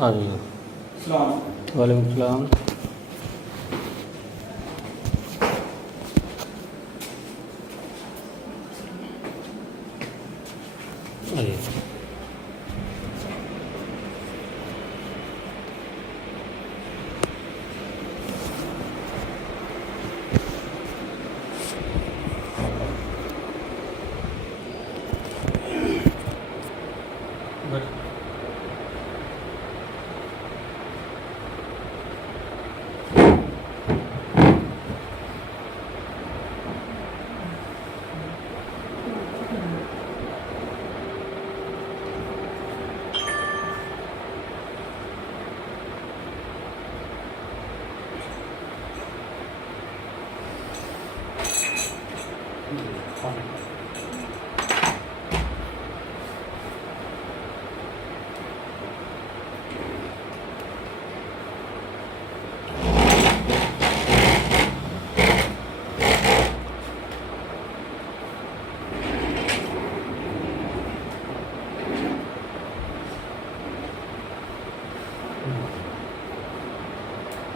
आ जाइए। सलाम। वालेकुम सलाम। आइए। बस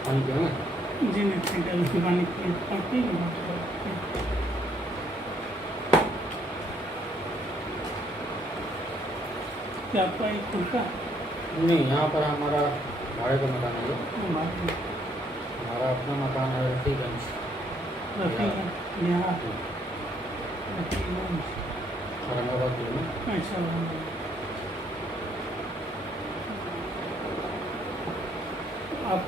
पानी पिएंगे? जी नहीं, ठीक है। उसकी पानी पड़ती है। क्या आपका एक खुद का नहीं, यहाँ पर हमारा भाड़े का मकान है। हमारा अपना मकान है रफीगंज। यहाँ औरंगाबाद जिले में। अच्छा। आप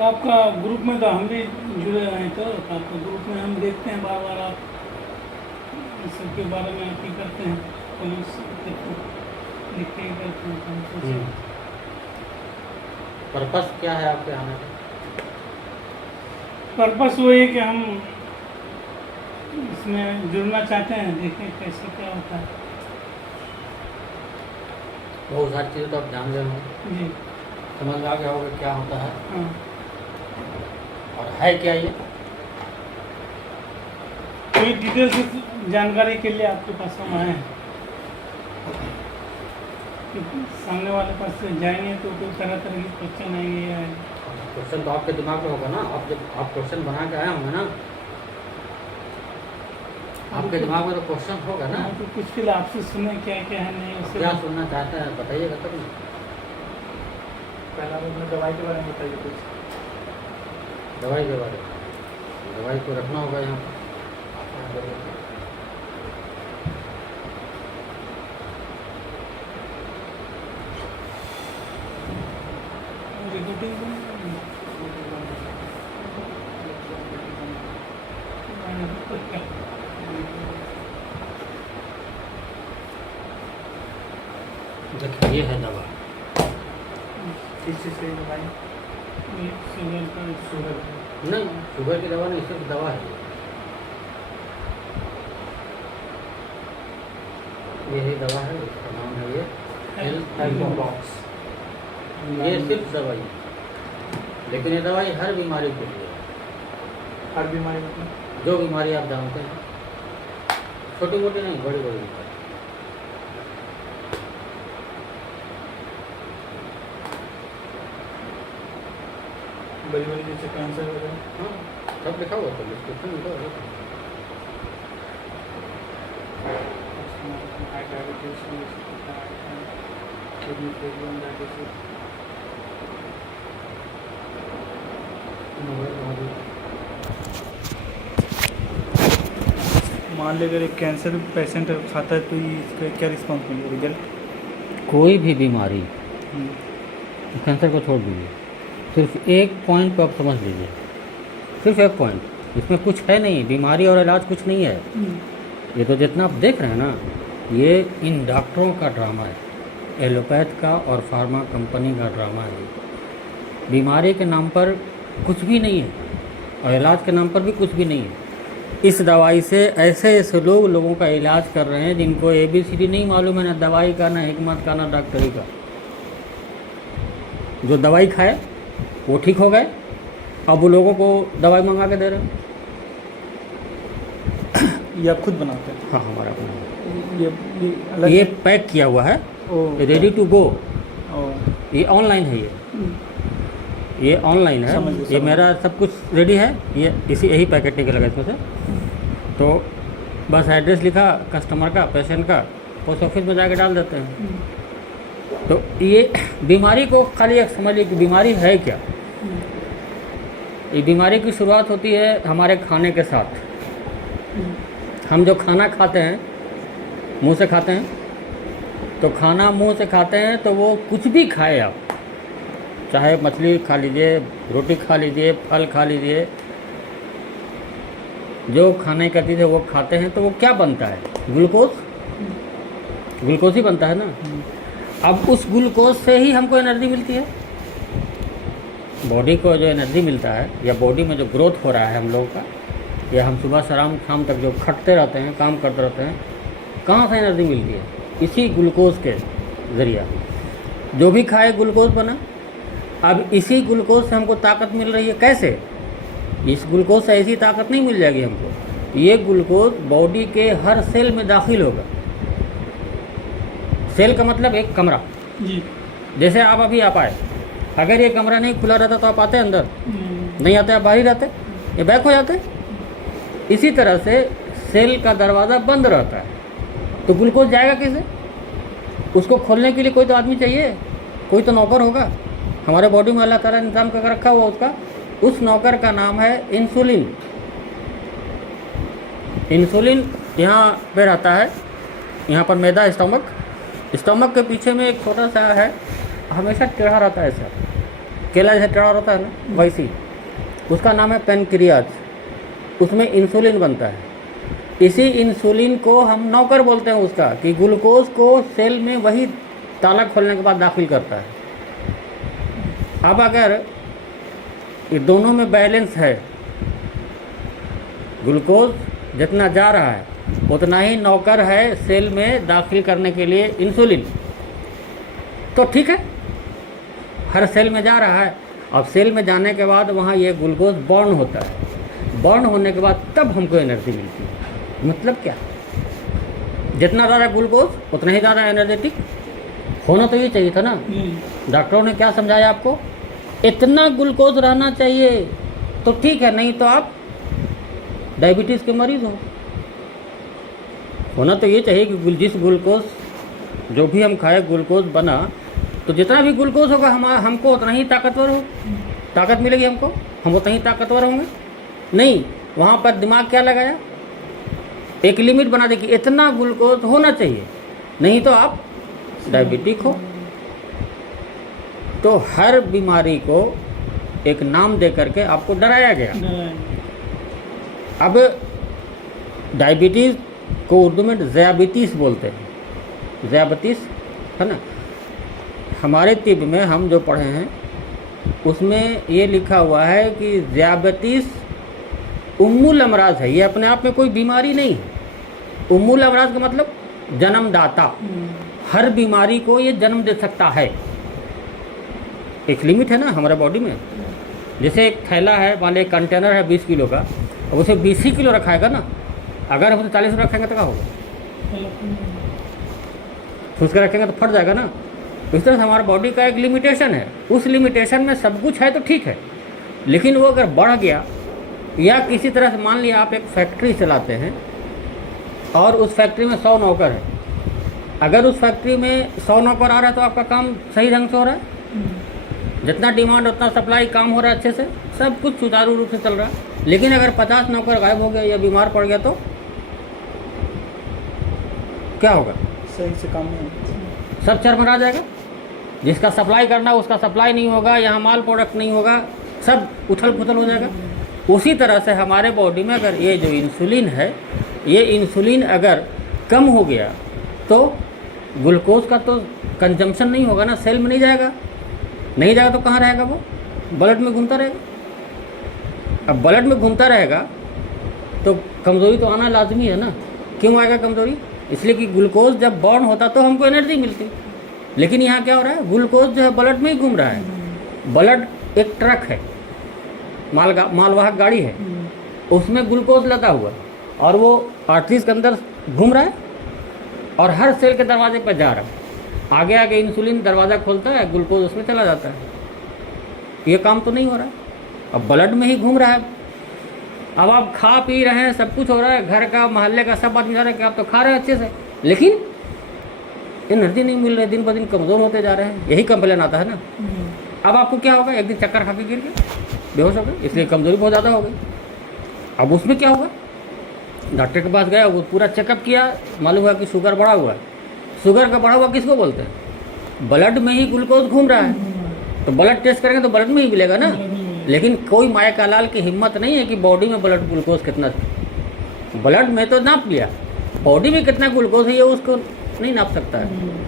आपका ग्रुप में तो हम भी जुड़े हैं, तो आपके ग्रुप में हम देखते हैं बार बार आप इस सब के बारे में आप ही करते हैं, पुलिस लिख के करते हैं। पर्पस क्या है आपके आने का? पर्पस वही है कि हम इसमें जुड़ना चाहते हैं, देखें कैसे क्या होता है। बहुत सारी चीज़ें तो आप जान गए होंगे, जी समझ में आ गया होगा क्या होता है हाँ। और है क्या ये। कोई डिटेल्स जानकारी के लिए आपके पास हम आए हैं कि सामने वाले पास से जाएंगे तो कोई तरह तरह की क्वेश्चन आएंगे या क्वेश्चन तो आपके दिमाग में होगा ना, आप जब आप क्वेश्चन बना के आए होंगे ना, आपके दिमाग में तो क्वेश्चन होगा ना। तो कुछ फिर आपसे सुने क्या क्या है नहीं उससे क्या सुनना चाहते हैं बताइएगा तब ना। पहला अपने दवाई के बारे में बताइए कुछ। दवाई के बारे में, दवाई को रखना होगा यहाँ पर। देखिए ये है दवा। किस चीज़ से दवाई? शुगर का शुगर नहीं, शुगर की दवा नहीं, सिर्फ दवा है। यही दवा है, इसका नाम है ये हेल्थ। ये सिर्फ दवाई है, लेकिन ये दवाई हर बीमारी के लिए है। हर बीमारी मतलब जो बीमारी आप जानते हैं, छोटी मोटी नहीं, बड़ी बड़ी बीमारी। बड़ी बड़ी जैसे कैंसर वगैरह। हाँ, सब लिखा हुआ था, डिस्क्रिप्शन लिखा हुआ था। High diabetes, kidney problem, diabetes. मान ली अगर एक कैंसर पेशेंट खाता है तो इसका क्या रिस्पॉन्स मिलेगा, रिजल्ट? कोई भी बीमारी, कैंसर को छोड़ दीजिए, सिर्फ एक पॉइंट को आप समझ लीजिए, सिर्फ एक पॉइंट, इसमें कुछ है नहीं, बीमारी और इलाज कुछ नहीं है। ये तो जितना आप देख रहे हैं ना, ये इन डॉक्टरों का ड्रामा है, एलोपैथ का और फार्मा कंपनी का ड्रामा है। बीमारी के नाम पर कुछ भी नहीं है और इलाज के नाम पर भी कुछ भी नहीं है। इस दवाई से ऐसे ऐसे लोगों का इलाज कर रहे हैं जिनको ABCD नहीं मालूम है, ना दवाई का, ना हिकमत का, ना डॉक्टरी का। जो दवाई खाए वो ठीक हो गए, अब वो लोगों को दवाई मंगा के दे रहे हैं। ये आप खुद बनाते हैं? हाँ, हमारा अपना ये अलग ये है? पैक किया हुआ है, ओ, रेडी टू गो। ओ, ये ऑनलाइन है, ये ऑनलाइन है। समझ गया, ये समझ मेरा सब कुछ रेडी है, ये यही पैकेट निकल लगा इसमें से। तो बस एड्रेस लिखा कस्टमर का, पेशेंट का, पोस्ट ऑफिस में जाके डाल देते हैं। तो ये बीमारी को खाली एक समझ लीजिए कि बीमारी है क्या। ये बीमारी की शुरुआत होती है हमारे खाने के साथ। हम जो खाना खाते हैं, मुंह से खाते हैं, तो खाना मुंह से खाते हैं तो वो कुछ भी खाए आप, चाहे मछली खा लीजिए, रोटी खा लीजिए, फल खा लीजिए, जो खाने का चीज़ है वो खाते हैं तो वो क्या बनता है? ग्लूकोज ही बनता है ना। अब उस ग्लूकोज से ही हमको एनर्जी मिलती है। बॉडी को जो एनर्जी मिलता है या बॉडी में जो ग्रोथ हो रहा है हम लोगों का, या हम सुबह से शाम तक जो खटते रहते हैं, काम करते रहते हैं, कहाँ से एनर्जी मिलती है? इसी ग्लूकोज के ज़रिया। जो भी खाए ग्लूकोज बना। अब इसी ग्लूकोज से हमको ताकत मिल रही है। कैसे? इस ग्लूकोज से ऐसी ताकत नहीं मिल जाएगी हमको। ये ग्लूकोज बॉडी के हर सेल में दाखिल होगा। सेल का मतलब एक कमरा। जी। जैसे आप अभी आप आए, अगर ये कमरा नहीं खुला रहता तो आप आते अंदर? नहीं आते, आप बाहर ही रहते, ये बैक हो जाते। इसी तरह से सेल का दरवाज़ा बंद रहता है, तो ग्लूकोज जाएगा कैसे? उसको खोलने के लिए कोई तो आदमी चाहिए, कोई तो नौकर होगा। हमारे बॉडी में अल्लाह ताला ने इंतजाम करके रखा हुआ उसका। उस नौकर का नाम है इंसुलिन। इंसुलिन यहाँ पे रहता है, यहाँ पर मैदा, स्टमक के पीछे में एक छोटा सा है, हमेशा टेढ़ा रहता है ऐसा, केला जैसे टेढ़ा रहता है ना, वैसी। उसका नाम है पेनक्रियाज। उसमें इंसुलिन बनता है। इसी इंसुलिन को हम नौकर बोलते हैं उसका, कि ग्लूकोज को सेल में वही ताला खोलने के बाद दाखिल करता है। अब अगर ये दोनों में बैलेंस है, ग्लूकोज जितना जा रहा है उतना ही नौकर है सेल में दाखिल करने के लिए इंसुलिन, तो ठीक है, हर सेल में जा रहा है। अब सेल में जाने के बाद वहाँ ये ग्लूकोज बर्न होता है। बर्न होने के बाद तब हमको एनर्जी मिलती है। मतलब क्या? जितना ज़्यादा ग्लूकोज उतना ही ज़्यादा एनर्जेटिक होना तो ये चाहिए था ना। डॉक्टरों ने क्या समझाया आपको? इतना ग्लूकोज रहना चाहिए तो ठीक है, नहीं तो आप डायबिटीज़ के मरीज़ हो। होना तो ये चाहिए कि जिस ग्लूकोज जो भी हम खाए ग्लूकोज बना, तो जितना भी ग्लूकोज होगा हमको उतना ही ताकतवर हो, ताकत मिलेगी हमको, हम उतना ही ताकतवर होंगे। नहीं, वहाँ पर दिमाग क्या लगाया? एक लिमिट बना दे कि इतना ग्लूकोज होना चाहिए, नहीं तो आप डायबिटिक हो। तो हर बीमारी को एक नाम दे करके आपको डराया गया। अब डायबिटीज़ को उर्दू में ज़ियाबतीस बोलते हैं। ज़ियाबतीस है ना। हमारे तिब में हम जो पढ़े हैं उसमें ये लिखा हुआ है कि ज़ियाबतीस उम्मुल अमराज है। ये अपने आप में कोई बीमारी नहीं है। उम्मुल अमराज का मतलब जन्मदाता। हर बीमारी को ये जन्म दे सकता है। एक लिमिट है ना हमारे बॉडी में। जैसे एक थैला है, मान लीजिए कंटेनर है 20 किलो का, अब उसे 20 ही किलो रखाएगा ना। अगर हम उसे 40 रखेंगे तो क्या होगा? फूस कर रखेंगे तो फट जाएगा ना। इस तरह से हमारे बॉडी का एक लिमिटेशन है। उस लिमिटेशन में सब कुछ है तो ठीक है, लेकिन वो अगर बढ़ गया, या किसी तरह से मान लिया आप एक फैक्ट्री चलाते हैं और उस फैक्ट्री में 100 नौकर है। अगर उस फैक्ट्री में 100 नौकर आ रहा है तो आपका काम सही ढंग से हो रहा है, जितना डिमांड उतना सप्लाई, काम हो रहा है अच्छे से, सब कुछ सुचारू रूप से चल रहा है। लेकिन अगर 50 नौकर गायब हो गया या बीमार पड़ गया तो क्या होगा? सही से काम नहीं, सब चरमरा जाएगा। जिसका सप्लाई करना उसका सप्लाई नहीं होगा, यहाँ माल प्रोडक्ट नहीं होगा, सब उथल पुथल हो जाएगा। उसी तरह से हमारे बॉडी में अगर ये जो इंसुलिन है, ये इंसुलिन अगर कम हो गया तो ग्लूकोज का तो कंजम्पशन नहीं होगा ना, सेल में नहीं जाएगा। नहीं जाएगा तो कहाँ रहेगा? वो ब्लड में घूमता रहेगा। अब ब्लड में घूमता रहेगा तो कमज़ोरी तो आना लाजमी है ना। क्यों आएगा कमज़ोरी? इसलिए कि ग्लूकोज जब बर्न होता तो हमको एनर्जी मिलती। लेकिन यहाँ क्या हो रहा है, ग्लूकोज जो है ब्लड में ही घूम रहा है। ब्लड एक ट्रक है, मालवाहक गाड़ी है, उसमें ग्लूकोज लदा हुआ और वो आर्टरीज के अंदर घूम रहा है और हर सेल के दरवाजे पर जा रहा है। आगे आगे इंसुलिन दरवाज़ा खोलता है, ग्लूकोज उसमें चला जाता है। ये काम तो नहीं हो रहा है, अब ब्लड में ही घूम रहा है। अब आप खा पी रहे हैं, सब कुछ हो रहा है, घर का मोहल्ले का सब आदमी जा रहा है कि आप तो खा रहे हैं अच्छे से, लेकिन एनर्जी नहीं मिल रही, दिन ब दिन कमज़ोर होते जा रहे हैं। यही कंप्लेन आता है ना। अब आपको क्या होगा, एक दिन चक्कर खा के गिर गए, बेहोश हो गए, इसलिए कमज़ोरी बहुत ज़्यादा हो गई। अब उसमें क्या हुआ, डॉक्टर के पास गया, वो पूरा चेकअप किया, मालूम हुआ कि शुगर बढ़ा हुआ है। शुगर का बढ़ा हुआ किसको बोलते हैं? ब्लड में ही ग्लूकोज घूम रहा है, तो ब्लड टेस्ट करेंगे तो ब्लड में ही मिलेगा ना। लेकिन कोई माया का लाल की हिम्मत नहीं है कि बॉडी में ब्लड ग्लूकोज कितना, ब्लड में तो नाप लिया, बॉडी में कितना ग्लूकोज है ये उसको नहीं नाप सकता है।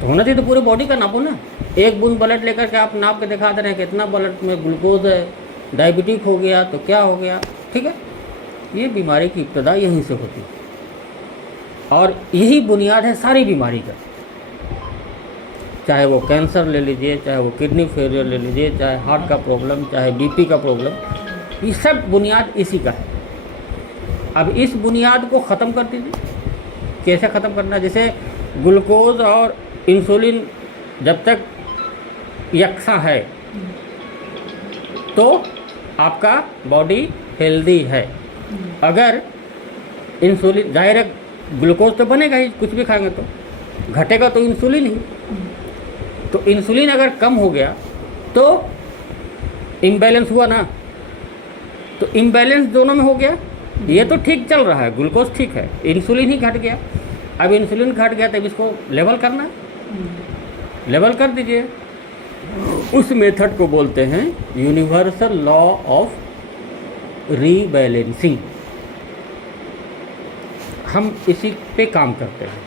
तो होना चाहिए तो पूरे बॉडी का नापो ना। एक बूंद ब्लड लेकर के आप नाप के दिखा दे रहे हैं कितना ब्लड में ग्लूकोज है, डायबिटिक हो गया तो क्या हो गया, ठीक है। ये बीमारी की इब्तदा यहीं से होती है और यही बुनियाद है सारी बीमारी का। चाहे वो कैंसर ले लीजिए, चाहे वो किडनी फेलियर ले लीजिए, चाहे हार्ट का प्रॉब्लम, चाहे बीपी का प्रॉब्लम, ये सब बुनियाद इसी का है। अब इस बुनियाद को ख़त्म कर दीजिए। कैसे ख़त्म करना? जैसे ग्लूकोज और इंसुलिन जब तक यकसा है तो आपका बॉडी हेल्दी है। अगर इंसुलिन, जाहिर है ग्लूकोज तो बनेगा ही, कुछ भी खाएंगे तो घटेगा तो इंसुलिन ही। तो इंसुलिन अगर कम हो गया तो इम्बैलेंस हुआ ना, तो इम्बैलेंस दोनों में हो गया। ये तो ठीक चल रहा है, ग्लूकोज ठीक है, इंसुलिन ही घट गया। अब इंसुलिन घट गया तब इसको लेवल करना है, लेवल कर दीजिए। उस मेथड को बोलते हैं यूनिवर्सल लॉ ऑफ रीबैलेंसिंग। हम इसी पे काम करते हैं।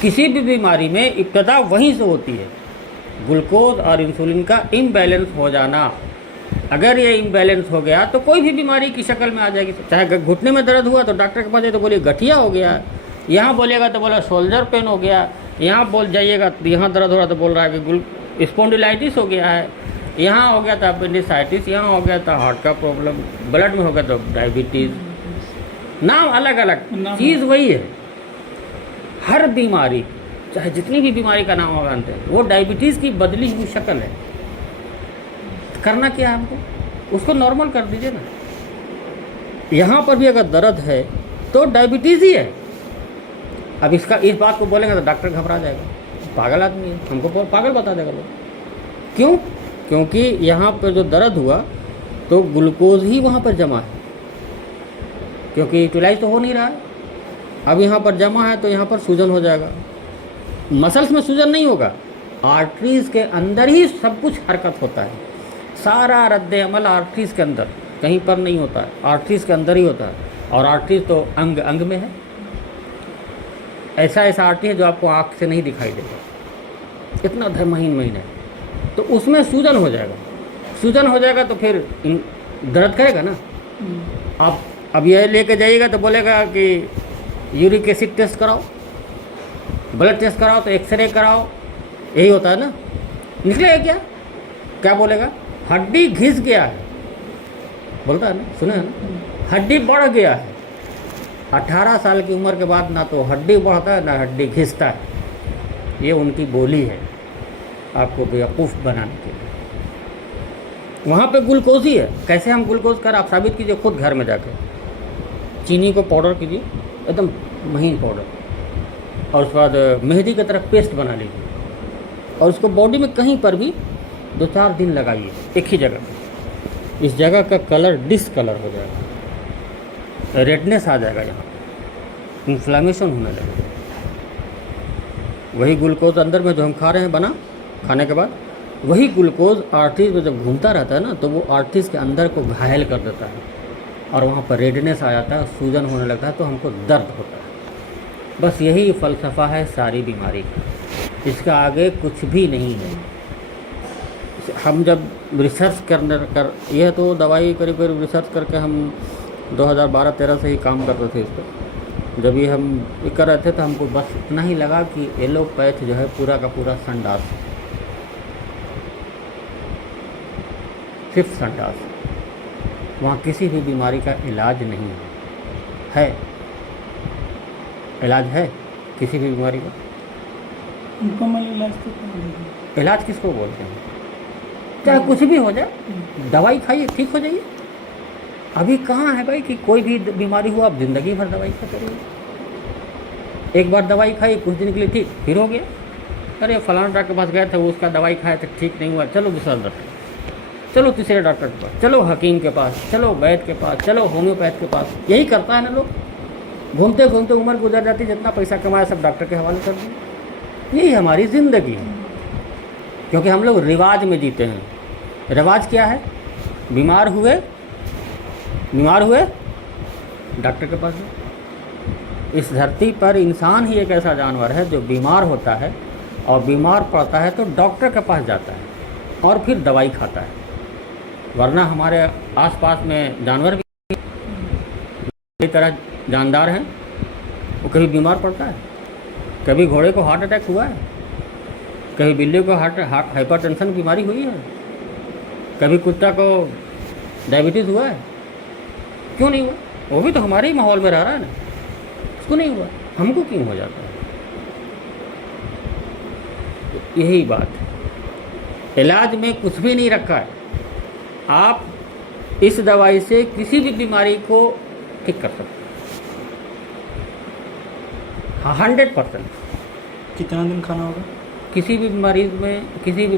किसी भी बीमारी में इब्तदा वहीं से होती है, ग्लूकोज और इंसुलिन का इम्बैलेंस हो जाना। अगर ये इम्बैलेंस हो गया तो कोई भी बीमारी की शक्ल में आ जाएगी। चाहे घुटने में दर्द हुआ तो डॉक्टर के पास जाए तो बोलिए गठिया हो गया, यहाँ बोलेगा तो बोला शोल्डर पेन हो गया, यहाँ बोल जाइएगा तो यहाँ दर्द हो रहा तो बोल रहा है कि स्पॉन्डिलाइटिस हो गया है, यहाँ हो गया था अपेंडिसाइटिस, यहाँ हो गया था हार्ट का प्रॉब्लम, ब्लड में हो गया तो डायबिटीज़। नाम अलग अलग, चीज़ वही है। हर बीमारी, चाहे जितनी भी बीमारी का नाम आप जानते हैं, वो डायबिटीज़ की बदली हुई शक्ल है। करना क्या है हमको, उसको नॉर्मल कर दीजिए ना। यहाँ पर भी अगर दर्द है तो डायबिटीज़ ही है। अब इस बात को बोलेंगे तो डॉक्टर घबरा जाएगा, पागल आदमी है, हमको पागल बता देगा लोग। क्यों? क्योंकि यहाँ पर जो दर्द हुआ तो ग्लूकोज ही वहाँ पर जमा है, क्योंकि यूटिलाइज तो हो नहीं रहा है। अब यहाँ पर जमा है तो यहाँ पर सूजन हो जाएगा। मसल्स में सूजन नहीं होगा, आर्टरीज के अंदर ही सब कुछ हरकत होता है। सारा रद्द अमल आर्टरीज के अंदर, कहीं पर नहीं होता है, आर्टरीज के अंदर ही होता है। और आर्टरीज तो अंग अंग में है। ऐसा ऐसा आर्टरी है जो आपको आँख से नहीं दिखाई देगा, इतना महीन है, तो उसमें सूजन हो जाएगा। सूजन हो जाएगा तो फिर दर्द करेगा ना। आप अब यह लेके जाइएगा तो बोलेगा कि यूरिक एसिड टेस्ट कराओ, ब्लड टेस्ट कराओ, तो एक्सरे कराओ, यही होता है ना। निकलेगा क्या बोलेगा? हड्डी घिस गया है, बोलता है ना, सुने हैं ना, हड्डी बढ़ गया है। 18 साल की उम्र के बाद ना तो हड्डी बढ़ता है ना हड्डी घिसता है। ये उनकी बोली है आपको बेवकूफ़ बनाने के लिए। वहाँ पे ग्लूकोज ही है। कैसे हम ग्लूकोज कर, आप साबित कीजिए खुद घर में जाकर। चीनी को पाउडर कीजिए, एकदम महीन पाउडर, और उसके बाद मेहंदी की तरह पेस्ट बना लीजिए और उसको बॉडी में कहीं पर भी 2-4 दिन लगाइए, एक ही जगह। इस जगह का कलर डिसकलर हो जाएगा, रेडनेस आ जाएगा, यहाँ इन्फ्लामेशन होने लगेगा। वही ग्लूकोज अंदर में जो हम खा रहे हैं बना, खाने के बाद वही ग्लूकोज आर्टरीज में जब घूमता रहता है ना, तो वो आर्टरीज के अंदर को घायल कर देता है और वहाँ पर रेडनेस आ जाता है, सूजन होने लगता है, तो हमको दर्द होता है। बस यही फ़लसफ़ा है सारी बीमारी का, इसका आगे कुछ भी नहीं है। हम जब रिसर्च कर यह तो दवाई करीब रिसर्च करके हम 2012-13 से ही काम कर रहे थे इस पर। जब ये हम ये कर रहे थे तो हमको बस इतना ही लगा कि एलोपैथ जो है पूरा का पूरा संडास है, सिर्फ संडास है। वहाँ किसी भी बीमारी का इलाज नहीं है। इलाज है किसी भी बीमारी का? मुकम्मल इलाज तो कहाँ देंगे? इलाज किसको बोलते हैं? चाहे कुछ भी हो जाए, दवाई खाइए ठीक हो जाइए। अभी कहाँ है भाई कि कोई भी बीमारी हो आप ज़िंदगी भर दवाई खाते रहिए। एक बार दवाई खाई, कुछ दिन के लिए ठीक, फिर हो गया। अरे फलाना डॉक्टर के पास गए थे, उसका दवाई खाया तो ठीक नहीं हुआ, चलो दूसरा डॉक्टर, चलो तीसरे डॉक्टर के पास, चलो हकीम के पास, चलो वैद्य के पास, चलो होम्योपैथ के पास। यही करता है ना लोग। घूमते घूमते उम्र गुजर जाती, जितना पैसा कमाया सब डॉक्टर के हवाले कर दिया। यही हमारी ज़िंदगी है, क्योंकि हम लोग रिवाज में जीते हैं। रिवाज क्या है? बीमार हुए डॉक्टर के पास जाओ। इस धरती पर इंसान ही एक ऐसा जानवर है जो बीमार होता है और बीमार पड़ता है तो डॉक्टर के पास जाता है और फिर दवाई खाता है। वरना हमारे आसपास में जानवर भी इस तरह जानदार हैं, वो कभी बीमार पड़ता है? कभी घोड़े को हार्ट अटैक हुआ है? कभी बिल्ली को हाइपरटेंशन बीमारी हुई है? कभी कुत्ता को डायबिटीज़ हुआ है? क्यों नहीं हुआ? वो भी तो हमारे ही माहौल में रह रहा है ना, उसको नहीं हुआ, हमको क्यों हो जाता है? तो यही बात है। इलाज में कुछ भी नहीं रखा है। आप इस दवाई से किसी भी बीमारी को ठीक कर सकते हैं, 100%। कितना दिन खाना होगा? किसी भी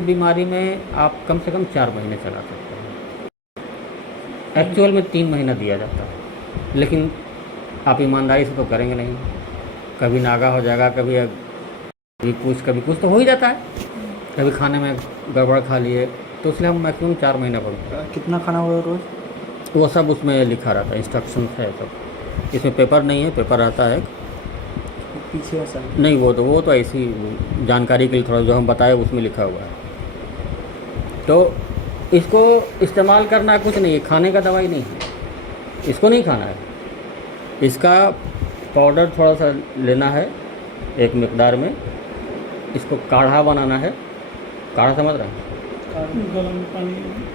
बीमारी में आप कम से कम 4 महीने चला सकते हैं। एक्चुअल में 3 महीना दिया जाता है, लेकिन आप ईमानदारी से तो करेंगे नहीं। कभी नागा हो जाएगा, कभी कुछ तो हो ही जाता है। कभी खाने में गड़बड़ खा लिए, तो इसलिए हम मैक्सिमम 4 महीना बोलते कितना खाना होगा रोज़? हैं। वो सब उसमें लिखा रहता है, इंस्ट्रक्शन है सब। इसमें पेपर नहीं है, पेपर रहता है पीछे ऐसा नहीं, वो तो ऐसी जानकारी के लिए थोड़ा जो हम बताए उसमें लिखा हुआ है। तो इसको इस्तेमाल करना कुछ नहीं है, खाने का दवाई नहीं है, इसको नहीं खाना है। इसका पाउडर थोड़ा सा लेना है एक मिकदार में, इसको काढ़ा बनाना है। काढ़ा समझ रहे हैं? गरम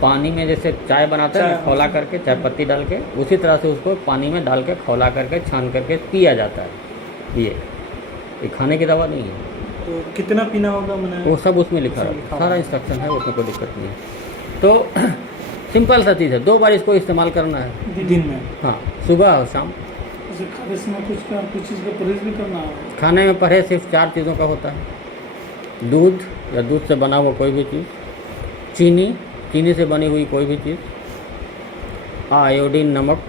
पानी में जैसे चाय बनाते हैं ना, खौला करके चाय पत्ती डाल के, उसी तरह से उसको पानी में डाल के खौला करके छान करके पिया जाता है। ये खाने की दवा नहीं है। तो कितना पीना होगा? मैंने वो सब उसमें लिखा है, सारा इंस्ट्रक्शन है, उसमें कोई दिक्कत नहीं है। तो सिंपल सा चीज़ है, 2 बार इसको इस्तेमाल करना है दिन में। हाँ, सुबह और शाम। उसे खाने समय कुछ चीज़ का परहेज भी करना होगा। खाने में परहेज सिर्फ 4 चीज़ों का होता है। दूध या दूध से बना हुआ कोई भी चीज़, चीनी से बनी हुई कोई भी चीज़, आयोडीन नमक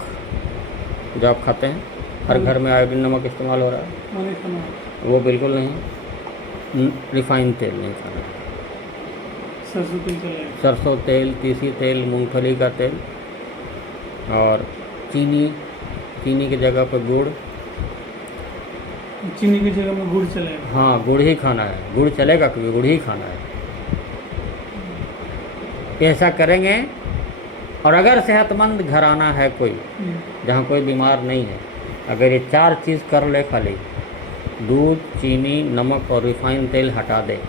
जो आप खाते हैं, हर घर में आयोडीन नमक इस्तेमाल हो रहा है, माने खाना वो बिल्कुल नहीं। रिफाइंड तेल नहीं खाना, सरसों तेल चलेगा। सरसों तेल, तीसी तेल, मूंगफली का तेल, और चीनी की जगह पर गुड़। चीनी की जगह में गुड़ चलेगा। हाँ, गुड़ ही खाना है, गुड़ चलेगा क्योंकि गुड़ ही खाना है। ऐसा करेंगे। और अगर सेहतमंद घराना है कोई, जहाँ कोई बीमार नहीं है, अगर ये 4 चीज़ कर ले, खाली दूध, चीनी, नमक और रिफाइन तेल हटा दे,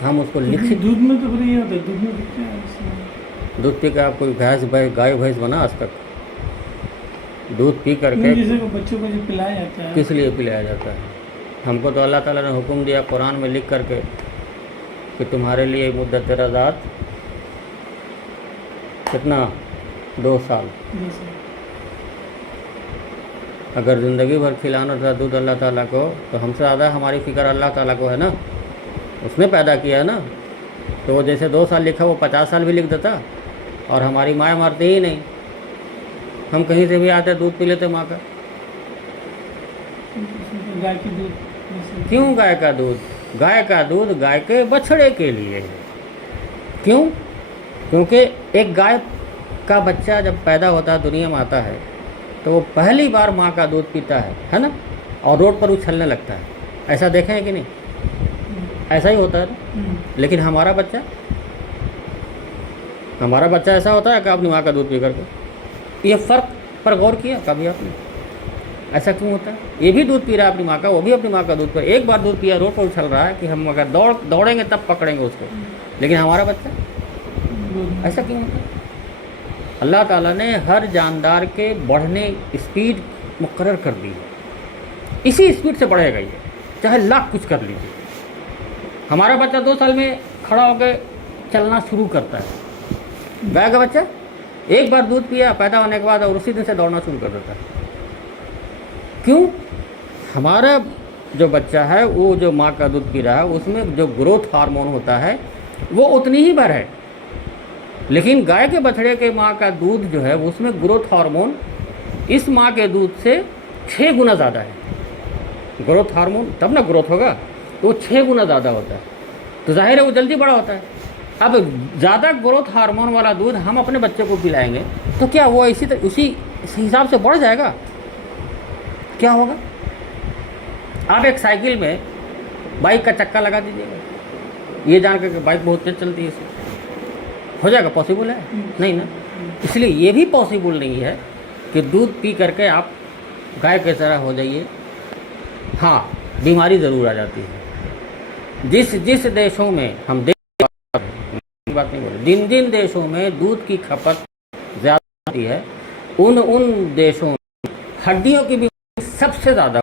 हम उसको लिखित। दूध में तो फिर ये होता है, दूध में दिखता है। दूध पी कर आप कोई गाय भैंस बना आज तक? दूध पी करके जैसे को बच्चों को जो पिलाया जाता है, किस लिए पिलाया जाता है? हमको तो अल्लाह ताला ने हुक्म दिया कुरान में लिख करके कि तुम्हारे लिए मुद्दत रज़ात कितना, 2 साल। जैसे अगर ज़िंदगी भर खिलाना था दूध अल्लाह ताला को, तो हमसे ज़्यादा हमारी फ़िक्र अल्लाह ताला को है ना, उसने पैदा किया है ना। तो वो जैसे 2 साल लिखा, वो 50 साल भी लिख देता। और हमारी माँ मरती ही नहीं, हम कहीं से भी आते दूध पी लेते माँ का। गाय की दूध जैसे क्यों गाय का दूध? गाय का दूध गाय के बछड़े के लिए है। क्यों? क्योंकि एक गाय का बच्चा जब पैदा होता है, दुनिया में आता है, तो वो पहली बार माँ का दूध पीता है ना, और रोड पर उछलने लगता है। ऐसा देखें है कि नहीं? ऐसा ही होता है ना। लेकिन हमारा बच्चा ऐसा होता है कि अपनी माँ का दूध पी करके। ये फ़र्क पर गौर किया कभी आपने? ऐसा क्यों होता है? ये भी दूध पी रहा है अपनी माँ का, वो भी अपनी माँ का दूध पी रहा है। एक बार दूध पिया, रोड पर उछल रहा है कि हम अगर दौड़ेंगे तब पकड़ेंगे उसको, लेकिन हमारा बच्चा ऐसा क्यों होता है? अल्लाह ताला ने हर जानदार के बढ़ने स्पीड मुकर्रर कर दी है, इसी स्पीड से बढ़ेगा ये, चाहे लाख कुछ कर लीजिए। हमारा बच्चा 2 साल में खड़ा होकर चलना शुरू करता है। गाय का बच्चा एक बार दूध पिया पैदा होने के बाद और उसी दिन से दौड़ना शुरू कर देता है। क्यों? हमारा जो बच्चा है वो जो माँ का दूध पी रहा है उसमें जो ग्रोथ हार्मोन होता है वो उतनी ही भर है, लेकिन गाय के बछड़े के माँ का दूध जो है उसमें ग्रोथ हार्मोन इस माँ के दूध से 6 गुना ज़्यादा है। ग्रोथ हार्मोन तब ना ग्रोथ होगा, तो 6 गुना ज़्यादा होता है, तो जाहिर है वो जल्दी बड़ा होता है। अब ज़्यादा ग्रोथ हार्मोन वाला दूध हम अपने बच्चे को पिलाएंगे तो क्या वो उसी हिसाब से बढ़ जाएगा? क्या होगा? आप एक साइकिल में बाइक का चक्का लगा दीजिएगा, ये जानकर कि बाइक बहुत तेज चलती है, इससे हो जाएगा? पॉसिबल है? नहीं ना। इसलिए ये भी पॉसिबल नहीं है कि दूध पी करके आप गाय की तरह हो जाइए। हाँ, बीमारी ज़रूर आ जाती है। जिस देशों में हम बात नहीं बोले, जिन देशों में दूध की खपत ज़्यादा होती है उन देशों में हड्डियों की बीमारी सबसे ज़्यादा,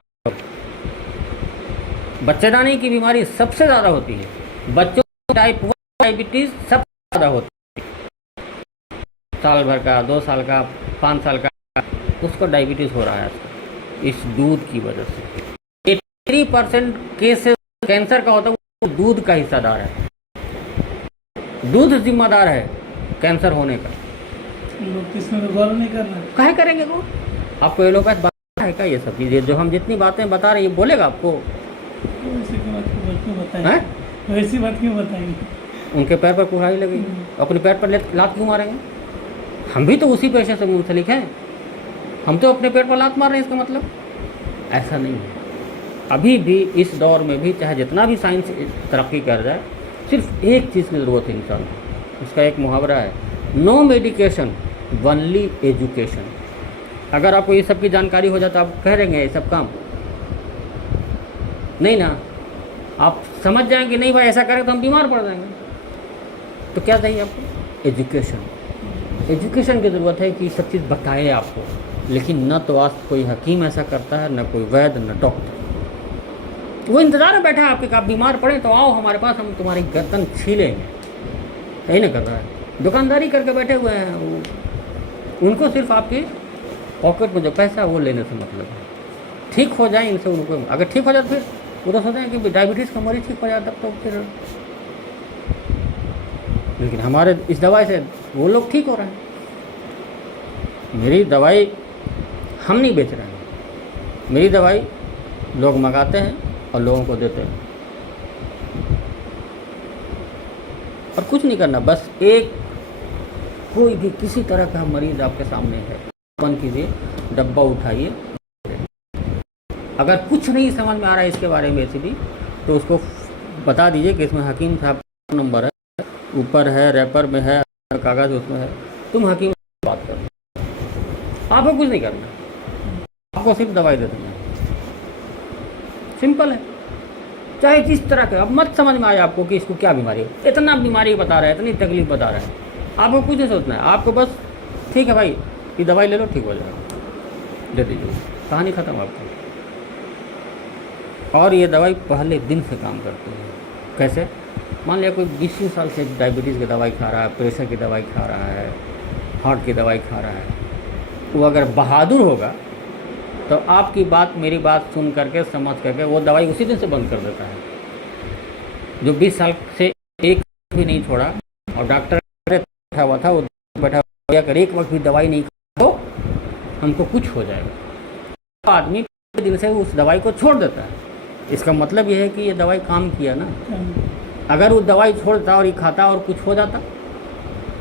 बच्चेदानी की बीमारी सबसे ज़्यादा होती है, बच्चों की टाइप 1 डायबिटीज़ सबसे ज़्यादा होती है। साल भर का, 2 साल का, 5 साल का उसको डायबिटीज़ हो रहा है आजकल इस दूध की वजह से। 80% केसेस कैंसर का होता है वो दूध का हिस्सादार है, दूध जिम्मेदार है कैंसर होने का। लोग इसमें तो गौर नहीं कर रहे। काहे करेंगे वो? आपको ये लोग बात है क्या? ये सब चीज़ें जो हम जितनी बातें बता रहे हैं ये बोलेगा आपको? वैसी बात क्यों बताएंगे? हैं? वैसी बात क्यों बताएंगे? उनके पैर पर कुल्हाड़ी लगी, अपने पैर पर लात क्यों मारेंगे? हम भी तो उसी पेशे से मुंसलिक हैं, हम तो अपने पैर पर लात मार रहे हैं। इसका मतलब ऐसा नहीं है। अभी भी इस दौर में भी चाहे जितना भी साइंस तरक्की कर जाए, सिर्फ एक चीज़ की ज़रूरत है इंसान को। उसका एक मुहावरा है, नो मेडिकेशन ओनली एजुकेशन। अगर आपको ये सब की जानकारी हो जाए तो आप कह देंगे ये सब काम नहीं ना, आप समझ जाएंगे नहीं भाई ऐसा करें तो हम बीमार पड़ जाएंगे। तो क्या चाहिए आपको? एजुकेशन। एजुकेशन की ज़रूरत है कि सब चीज़ बताए आपको, लेकिन न तो आज कोई हकीम ऐसा करता है, न कोई वैद्य, न डॉक्टर। वो इंतज़ार में बैठा है आपके, आप बीमार पड़े तो आओ हमारे पास, हम तुम्हारी गर्दन छीलेंगे। यही नहीं कर रहा है, दुकानदारी करके बैठे हुए हैं। उनको सिर्फ आपके पॉकेट में जो पैसा है वो लेने से मतलब है। ठीक हो जाए इनसे उनको, अगर ठीक हो जाए फिर वो तो सोचें कि डायबिटीज़ का मरीज ठीक हो जाए तब तो फिर, लेकिन हमारे इस दवाई से वो लोग ठीक हो रहे हैं। मेरी दवाई हम नहीं बेच रहे हैं, मेरी दवाई लोग मंगाते हैं और लोगों को देते हैं। और कुछ नहीं करना, बस एक कोई भी किसी तरह का मरीज़ आपके सामने है, बंद कीजिए, डब्बा उठाइए। अगर कुछ नहीं समझ में आ रहा है इसके बारे में भी तो उसको बता दीजिए कि इसमें हकीम साहब का नंबर है, ऊपर है, रैपर में है, कागज़ उसमें है, तुम हकीम से बात करो। आपको कुछ नहीं करना, आपको सिर्फ दवाई दे देना, सिंपल है। चाहे जिस तरह के, अब मत समझ में आए आपको कि इसको क्या बीमारी है, इतना बीमारी बता रहा है, इतनी तकलीफ बता रहा है, आपको कुछ नहीं सोचना है। आपको बस ठीक है भाई ये दवाई ले लो, ठीक हो जाएगा, दे दीजिए, कहानी ख़त्म आपकी। और ये दवाई पहले दिन से काम करती है। कैसे? मान लिया कोई 20 साल से डायबिटीज़ की दवाई खा रहा है, प्रेशर की दवाई खा रहा है, हार्ट की दवाई खा रहा है, वो अगर बहादुर होगा तो आपकी बात, मेरी बात सुन करके, समझ करके वो दवाई उसी दिन से बंद कर देता है। जो 20 साल से एक भी नहीं छोड़ा और डॉक्टर बैठा हुआ था, वो बैठा हुआ अगर एक वक्त भी दवाई नहीं खा तो हमको कुछ हो जाएगा, आदमी दिन से उस दवाई को छोड़ देता है। इसका मतलब यह है कि ये दवाई काम किया ना। अगर वो दवाई छोड़ता और ये खाता और कुछ हो जाता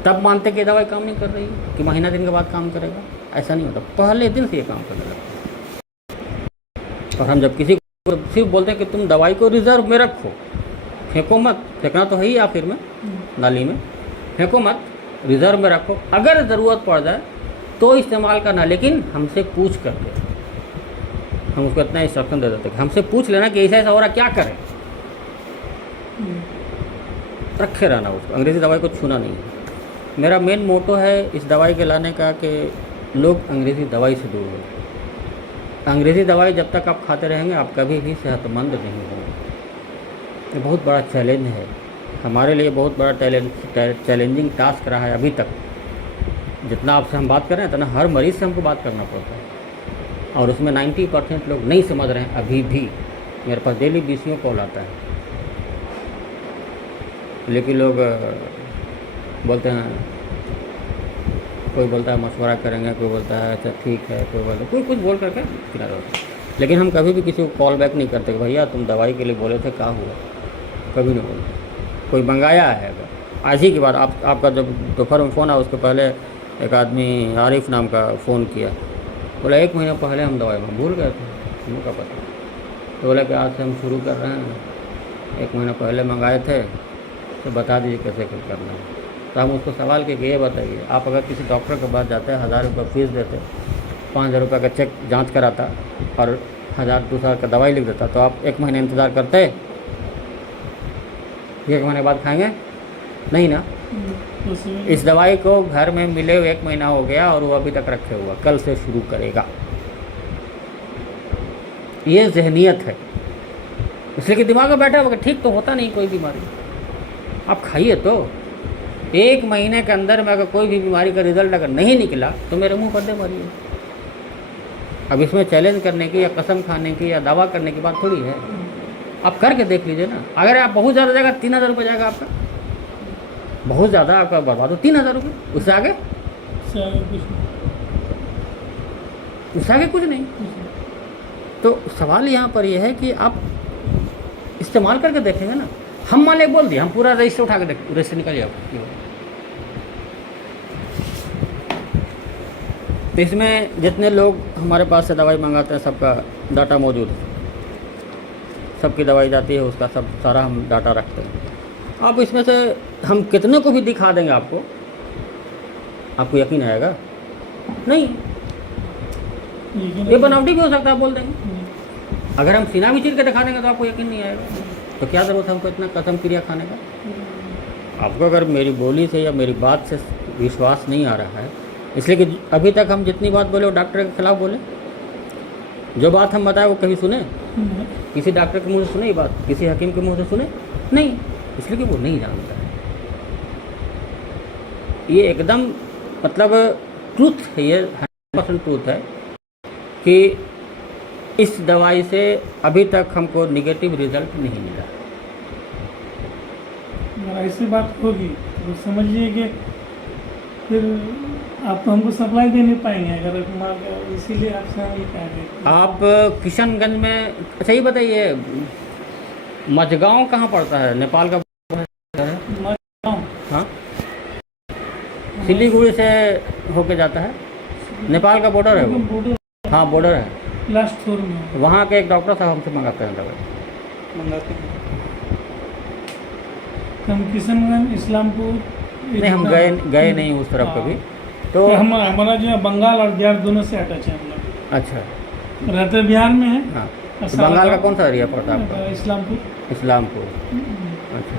तब मानते कि दवाई काम नहीं कर रही है, कि महीना दिन के बाद काम करेगा। ऐसा नहीं होता, पहले दिन से ये काम करने लगता है। और हम जब किसी को सिर्फ बोलते हैं कि तुम दवाई को रिजर्व में रखो, फेंको मत, फेंकना तो है ही आखिर में नाली में, फेंको मत, रिजर्व में रखो, अगर ज़रूरत पड़ जाए तो इस्तेमाल करना, लेकिन हमसे पूछ करके। हम उसको इतना इंस्ट्रक्शन दे देते कि हमसे पूछ लेना कि ऐसा ऐसा हो रहा, क्या करें। रखे रहना उसको, अंग्रेज़ी दवाई को छूना नहीं है। मेरा मेन मोटो है इस दवाई के लाने का कि लोग अंग्रेज़ी दवाई से दूर हो। अंग्रेज़ी दवाई जब तक आप खाते रहेंगे आप कभी भी सेहतमंद नहीं होंगे। ये बहुत बड़ा चैलेंज है हमारे लिए, बहुत बड़ा चैलेंजिंग टास्क रहा है अभी तक। जितना आपसे हम बात कर रहे हैं इतना हर मरीज़ से हमको बात करना पड़ता है, और उसमें 90% लोग नहीं समझ रहे हैं अभी भी। मेरे पास डेली 20 कॉल आता है, लेकिन लोग बोलते हैं, कोई बोलता है मशवरा करेंगे, कोई बोलता है अच्छा ठीक है, कोई बोलता है कोई कुछ बोल करके किनारे होता है। लेकिन हम कभी भी किसी को कॉल बैक नहीं करते कि भैया तुम दवाई के लिए बोले थे, क्या हुआ, कभी नहीं बोलते। कोई मंगाया है अगर आज ही की बात, आपका जब दोपहर में फ़ोन आया उसके पहले एक आदमी आरिफ नाम का फ़ोन किया, बोला 1 महीना पहले हम दवाई में भूल गए थे, हमें क्या पता। तो बोला कि आज से हम शुरू कर रहे हैं, 1 महीना पहले मंगाए थे तो बता दीजिए कैसे कुछ करना है। तो हम उसको सवाल किए कि ये बताइए, आप अगर किसी डॉक्टर के पास जाते हैं 1000 रुपये फीस देते, 5000 रुपये का चेक जांच कराता और 1000-2000 का दवाई लिख देता, तो आप 1 महीने इंतज़ार करते? 1 महीने बाद खाएंगे नहीं ना। इस दवाई को घर में मिले हुए 1 महीना हो गया और वो अभी तक रखे हुआ, कल से शुरू करेगा। ये जहनियत है, इसलिए कि दिमाग में बैठा होगा ठीक तो होता नहीं कोई बीमारी, आप खाइए तो। 1 महीने के अंदर में अगर कोई भी बीमारी का रिजल्ट अगर नहीं निकला तो मेरे मुंह पर दे मारिए। अब इसमें चैलेंज करने की या कसम खाने की या दावा करने की बात थोड़ी है, आप करके देख लीजिए ना। अगर आप बहुत ज़्यादा जाएगा 3000 रुपये जाएगा आपका, बहुत ज़्यादा आपका बर्बाद हो 3000 रुपये, उससे आगे कुछ नहीं। तो सवाल यहाँ पर यह है कि आप इस्तेमाल करके देखेंगे ना। हम मान बोल दिए, हम पूरा रजिस्टर उठा के देख, रजिस्टर निकालिए आप। तो इसमें जितने लोग हमारे पास से दवाई मंगाते हैं सबका डाटा मौजूद है, सबकी दवाई जाती है उसका सब सारा हम डाटा रखते हैं। आप इसमें से हम कितने को भी दिखा देंगे आपको यकीन आएगा नहीं। ये बनावटी भी हो सकता है, बोल देंगे। अगर हम सीना भी चीर के दिखा देंगे तो आपको यकीन नहीं आएगा। तो क्या ज़रूरत है हमको इतना कसम क्रिया खाने का। आपको अगर मेरी बोली से या मेरी बात से विश्वास नहीं आ रहा है, इसलिए कि अभी तक हम जितनी बात बोले वो डॉक्टर के खिलाफ बोले। जो बात हम बताए वो कभी सुने? किसी डॉक्टर के मुंह से सुने ये बात? किसी हकीम के मुंह से सुने? नहीं, इसलिए कि वो नहीं जानता है। ये एकदम मतलब ट्रूथ है, ये 100% ट्रूथ है कि इस दवाई से अभी तक हमको निगेटिव रिजल्ट नहीं मिला। अगर ऐसी बात होगी तो समझिए कि फिर आप तो हमको सप्लाई दे नहीं पाएंगे। अगर इसीलिए आपसे हम ये कह रहे हैं। आप किशनगंज में, अच्छा ये बताइए मझगांव कहाँ पड़ता है? नेपाल का है? हाँ, सिलीगुड़ी से होके जाता है, नेपाल का बॉर्डर है वो। हाँ बॉर्डर है, लास्ट फ्लोर में। वहाँ के एक डॉक्टर साहब हमसे मंगाते हैं दवाई। मंगाते हैं हम किशनगंज, इस्लामपुर नहीं, हम गए नहीं उस तरफ कभी। तो हमारा जो है बंगाल और बिहार दोनों से अटैच है हम लोग। अच्छा, रहते बिहार में है। हाँ, तो बंगाल का कौन सा एरिया पड़ता है आपका? इस्लामपुर। अच्छा,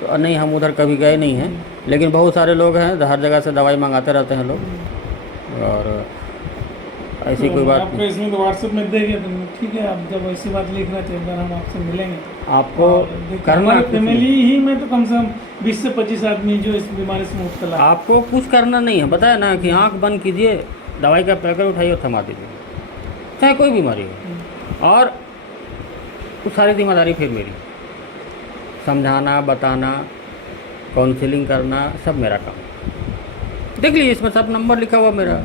तो नहीं हम उधर कभी गए नहीं हैं, लेकिन बहुत सारे लोग हैं, हर जगह से दवाई मंगाते रहते हैं लोग। और ऐसी कोई बात आपको इसमें तो व्हाट्सएप में देंगे तो ठीक है। आप जब ऐसी बात लिख रहे थे एक बार हम आपसे मिलेंगे। आपको करना फैमिली ही में तो कम से कम 20 से 25 आदमी जो इस बीमारी से मुब्तला। आपको कुछ करना नहीं है, बताया ना कि आंख बंद कीजिए, दवाई का पैकेट उठाइए और थमा दीजिए, चाहे कोई बीमारी हो। और वो सारी जिम्मेदारी फिर मेरी, समझाना, बताना, काउंसलिंग करना, सब मेरा काम। देख लीजिए इसमें सब नंबर लिखा हुआ, मेरा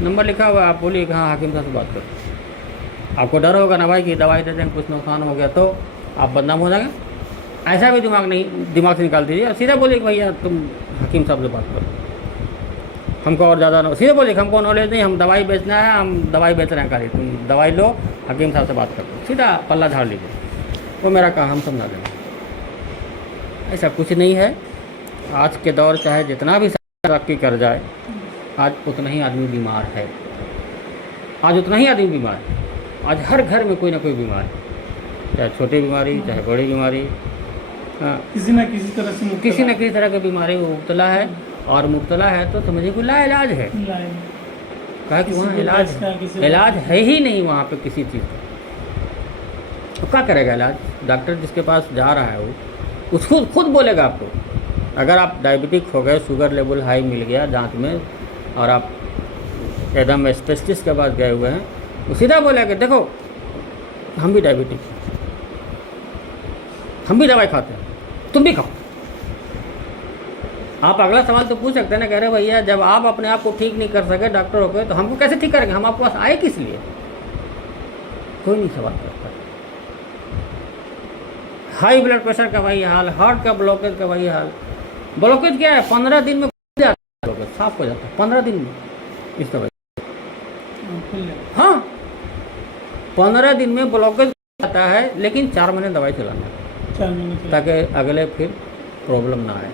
नंबर लिखा हुआ। आप बोलिए कि हाँ हाकिम साहब से बात करो। आपको डर होगा ना भाई कि दवाई दे देंगे कुछ नुकसान हो गया तो आप बदनाम हो जाएंगे, ऐसा भी दिमाग से निकाल दीजिए। सीधा बोलिए कि भैया तुम हकीम साहब से बात करो, हमको और ज़्यादा सीधे बोलिए हमको नॉलेज नहीं, हम दवाई बेचना है, हम दवाई बेच रहे हैं खाली, तुम दवाई लो, हकीम साहब से बात करो, सीधा पल्ला झाड़ लीजिए, वो मेरा काम, हम समझा देंगे। ऐसा कुछ नहीं है। आज के दौर चाहे जितना भी तरक्की कर जाए, आज उतना ही आदमी बीमार है, आज उतना ही आदमी बीमार है। आज हर घर में कोई ना कोई बीमार है, चाहे छोटी बीमारी चाहे बड़ी बीमारी, हाँ, किसी न किसी तरह से मुक्त किसी न किसी तरह की बीमारी वो मुब्तला है। और मुब्तला है तो समझिए कोई लाइलाज है, लाए। कहा कि किसी वहाँ को इलाज बस का, किसी को इलाज बस का। है ही नहीं वहाँ पे किसी चीज़ का। तो क्या करेगा इलाज? डॉक्टर जिसके पास जा रहा है वो उसको खुद बोलेगा आपको, अगर आप डायबिटिक हो गए, शुगर लेवल हाई मिल गया जांच में, और आप एकदम स्पेशलिस्ट के पास गए हुए हैं, वो सीधा बोलेगा देखो हम भी डायबिटिक हैं, हम भी दवाई खाते हैं, तुम भी खाओ। आप अगला सवाल तो पूछ सकते हैं ना, कह रहे भैया जब आप अपने आप को ठीक नहीं कर सके डॉक्टर हो गए तो हमको कैसे ठीक करेंगे, हम आपके पास आए किस लिए? कोई नहीं सवाल करता। हाई ब्लड प्रेशर का वही हाल, हार्ट का ब्लॉकेज का वही हाल। ब्लॉकेज क्या है, 15 दिन में खुल जाता है, ब्लॉकेज साफ हो जाता है 15 दिन में इस दवाई। खुल जाए। हाँ 15 दिन में ब्लॉकेज आता है, लेकिन 4 महीने दवाई चलाना है 4 महीने के ताकि अगले फिर प्रॉब्लम ना आए।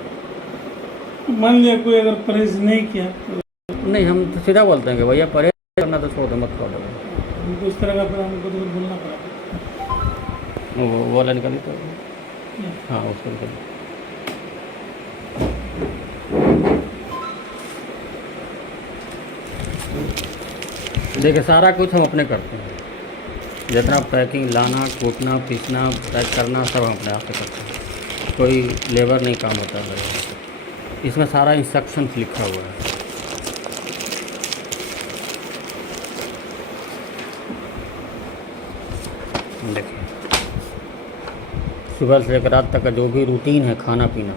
बाद। मान लिया कोई अगर परहेज नहीं किया तो नहीं, हम तो सीधा बोलते हैं कि भैया परहेज करना तो छोड़ दो, मत करो। हमको इस तरह का फिर हमको तो बोलना पड़ा। वो वाला निकाली तो हाँ उसको निकाली। देखिए सारा कुछ हम अपने करते हैं, जितना पैकिंग, लाना, कूटना, पीसना, पैक करना सब हम अपने आप से करते हैं। कोई लेबर नहीं काम होता है। इसमें सारा इंस्ट्रक्शंस लिखा हुआ है। देखिए सुबह से लेकर रात तक का जो भी रूटीन है खाना पीना,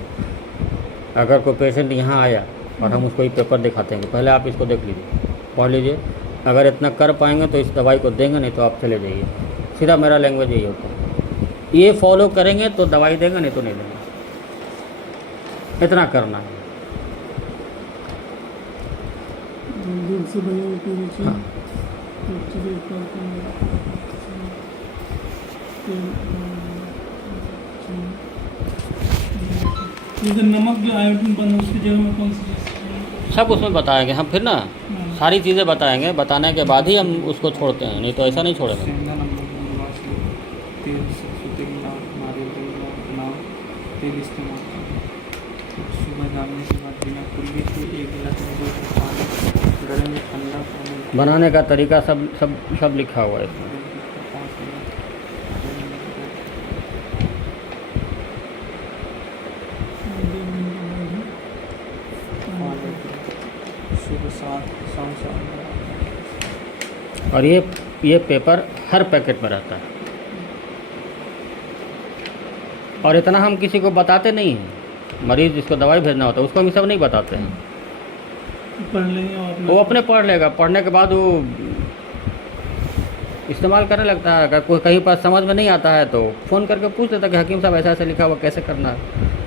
अगर कोई पेशेंट यहाँ आया और हम उसको ये पेपर दिखाते हैं कि पहले आप इसको देख लीजिए, पढ़ लीजिए, अगर इतना कर पाएंगे तो इस दवाई को देंगे, नहीं तो आप चले जाइए। सीधा मेरा लैंग्वेज यही होता है, ये फॉलो करेंगे तो दवाई देंगे, नहीं तो नहीं देंगे। इतना करना है। दूध से बनी हुई पूरी चीज़। हाँ। जैसे नमक जो आयोडीन बना उसकी जगह में कौन सी चीज़? सब उसमें बताएंगे हम फिर ना, सारी चीज़ें बताएंगे, बताने के बाद ही हम उसको छोड़ते हैं, नहीं तो ऐसा नहीं छोड़ेंगे। सेंधा नमक तेल, सरसों तेल, नारियल तेल बनाओ, तेल इस्तेमाल करें। सुबह डालने के बाद बिना कुल्ली के 1 गिलास में 2 लीटर पानी, गर्म या ठंडा पानी बनाने का तरीका सब लिखा हुआ है इसमें। 5 मिनट सुबह 7 शाम 7। और ये पेपर हर पैकेट में रहता है, और इतना हम किसी को बताते नहीं हैं। मरीज़ जिसको दवाई भेजना होता है उसको हम ये सब नहीं बताते हैं, पढ़ लेंगे और वो अपने पढ़ लेगा, पढ़ने के बाद वो इस्तेमाल करने लगता है। अगर कोई कहीं पर समझ में नहीं आता है तो फ़ोन करके पूछ लेता है कि हकीम साहब ऐसा ऐसा लिखा हुआ कैसे करना है,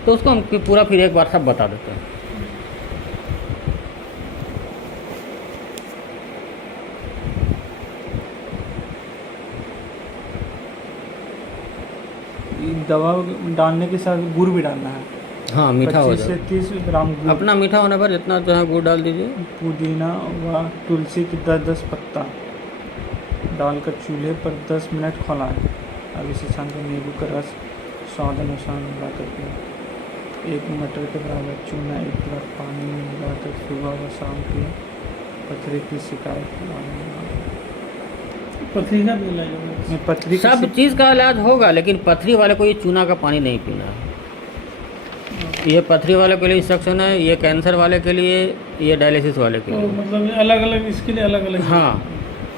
तो उसको हम पूरा फिर एक बार सब बता देते हैं। दवा डालने के साथ गुड़ भी डालना है। हाँ मीठा हो 25 से जाए, 30 ग्राम गुड़, अपना मीठा होने पर जितना चाहे गुड़ डाल दीजिए। पुदीना व तुलसी की 10-10 पत्ता डालकर चूल्हे पर 10 मिनट खौलाएं। अब इसे छानकर नींबू का रस स्वाद अनुसार मिला करके 1 मटर के बराबर चूना 1 गिलास पानी में मिलाकर सुबह व शाम पिए। पथरी की शिकायत के बारे में पथरी का भी इलाज होगा। में पथरी की सब चीज़ का इलाज होगा, लेकिन पथरी वाले को ये चूना का पानी नहीं पीना है। ये पथरी वाले के लिए इंस्ट्रक्शन है, ये कैंसर वाले के लिए, ये डायलिसिस वाले के तो लिए। मतलब अलग अलग इसके लिए अलग अलग हाँ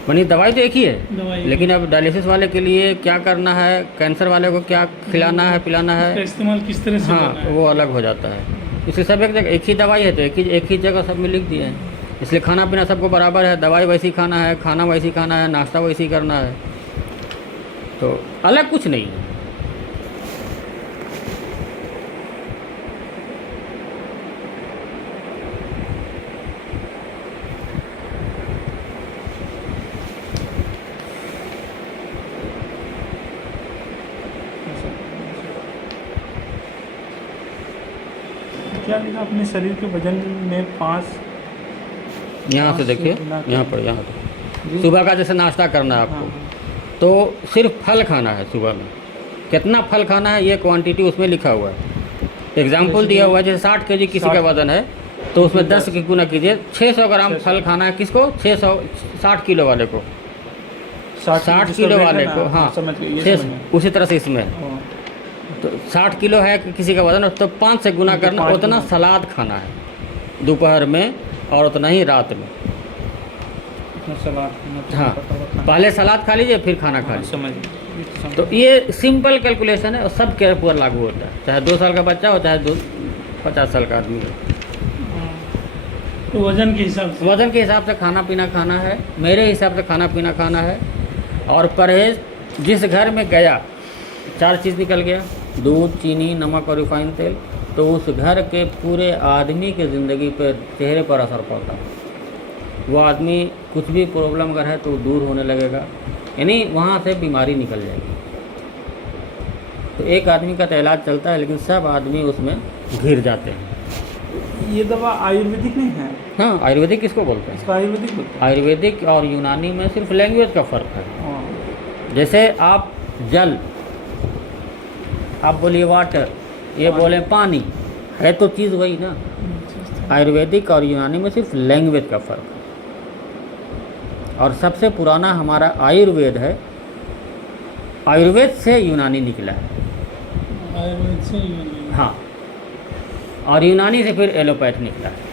बनी दवाई तो एक ही है, दवाई लेकिन अब डायलिसिस वाले के लिए क्या करना है, कैंसर वाले को क्या खिलाना है पिलाना इसका है, इस्तेमाल किस तरह से हाँ करना है। वो अलग हो जाता है। इसलिए सब एक जगह एक ही दवाई है तो एक ही जगह सब में लिख दिया है। इसलिए खाना पीना सबको बराबर है, दवाई वैसी खाना है, खाना वैसी खाना है, नाश्ता वैसी करना है, तो अलग कुछ नहीं है। क्या लिखा अपने शरीर के वजन में 5 यहाँ से देखिए, यहाँ पर, यहाँ पर सुबह का जैसे नाश्ता करना है हाँ, आपको, तो सिर्फ फल खाना है सुबह में। कितना फल खाना है ये क्वांटिटी उसमें लिखा हुआ है। एग्जाम्पल दिया हुआ है, जैसे 60 kg किसी का वजन है तो उसमें 10 की गुना कीजिए, 600 ग्राम फल खाना है। किसको? 60 किलो वाले को, 60 किलो वाले को, हाँ, समझ गए, ये 600। समझ गए। उसी तरह से इसमें हाँ, तो 60 किलो है किसी का वजन, तो 5 से गुना करना, 5 उतना गुना। सलाद खाना है दोपहर में और उतना ही रात में। इतना सलाद खाना, तो हाँ, पका हुआ खाना। पहले सलाद खा लीजिए फिर खाना खा हाँ, लीजिए। समझ गए। तो ये सिंपल कैलकुलेशन है और सब के ऊपर लागू होता है, चाहे 2 साल का बच्चा हो चाहे 50 साल का आदमी हो। तो वजन के हिसाब से वजन के हिसाब से खाना पीना खाना है, मेरे हिसाब से खाना पीना खाना है। और परहेज, जिस घर में गया 4 चीज़ निकल गया, दूध, चीनी, नमक और रिफाइंड तेल, तो उस घर के पूरे आदमी की ज़िंदगी पर, चेहरे पर असर पड़ता है। वो आदमी कुछ भी प्रॉब्लम अगर है तो दूर होने लगेगा, यानी वहाँ से बीमारी निकल जाएगी। तो एक आदमी का तो इलाज चलता है, लेकिन सब आदमी उसमें घिर जाते हैं। ये दवा आयुर्वेदिक नहीं है? हाँ, आयुर्वेदिक किसको बोलते हैं? इसका आयुर्वेदिक बोलते हैं? आयुर्वेदिक और यूनानी में सिर्फ लैंग्वेज का फ़र्क है। हाँ, जैसे आप जल, आप बोलिए वाटर, ये बोले पानी, है तो चीज़ वही ना। आयुर्वेदिक और यूनानी में सिर्फ लैंग्वेज का फ़र्क है। और सबसे पुराना हमारा आयुर्वेद है, आयुर्वेद से यूनानी निकला है। आयुर्वेद से यूनानी। हाँ, और यूनानी से फिर एलोपैथ निकला है।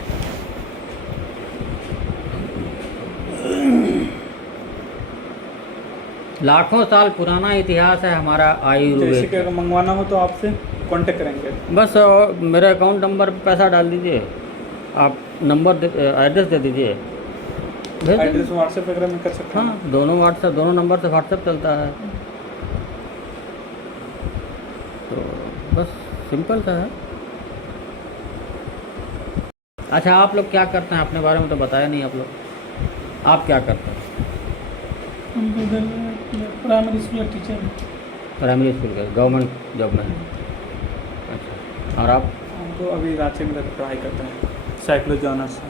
लाखों साल पुराना इतिहास है हमारा जैसे कि आयुर्वेद। अगर मंगवाना हो तो आपसे कांटेक्ट करेंगे। बस मेरे अकाउंट नंबर पे पैसा डाल दीजिए, आप नंबर एड्रेस दे दीजिए, भेज देंगे। एड्रेस व्हाट्सएप वगैरह में कर सकते हैं? हाँ, दोनों नंबर से व्हाट्सएप चलता है। तो बस सिंपल सा है। अच्छा, आप लोग क्या करते हैं? अपने बारे में तो बताया नहीं आप लोग, आप क्या करते हैं? हम तो इधर प्राइमरी स्कूल टीचर हैं। प्राइमरी स्कूल के गवर्नमेंट जॉब में हैं। अच्छा, और आप? हम तो अभी रांची में रहकर पढ़ाई करते हैं, साइकोलॉजी ऑनर्स है,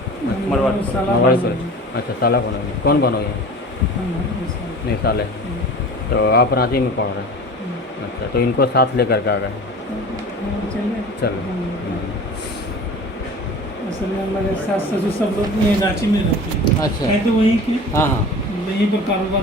मरवाड़ी। मरवाड़ी कॉलेज। अच्छा, साला बनोगे? कौन बनोगे? नहीं, साले। तो आप रांची में पढ़ रहे हैं? अच्छा, तो इनको साथ लेकर के आ गए? चलो। असल में हमारे सास ससुर सब लोग ये रांची में रहते हैं। अच्छा। है तो वहीं के, हाँ हाँ। यहीं पर कारोबार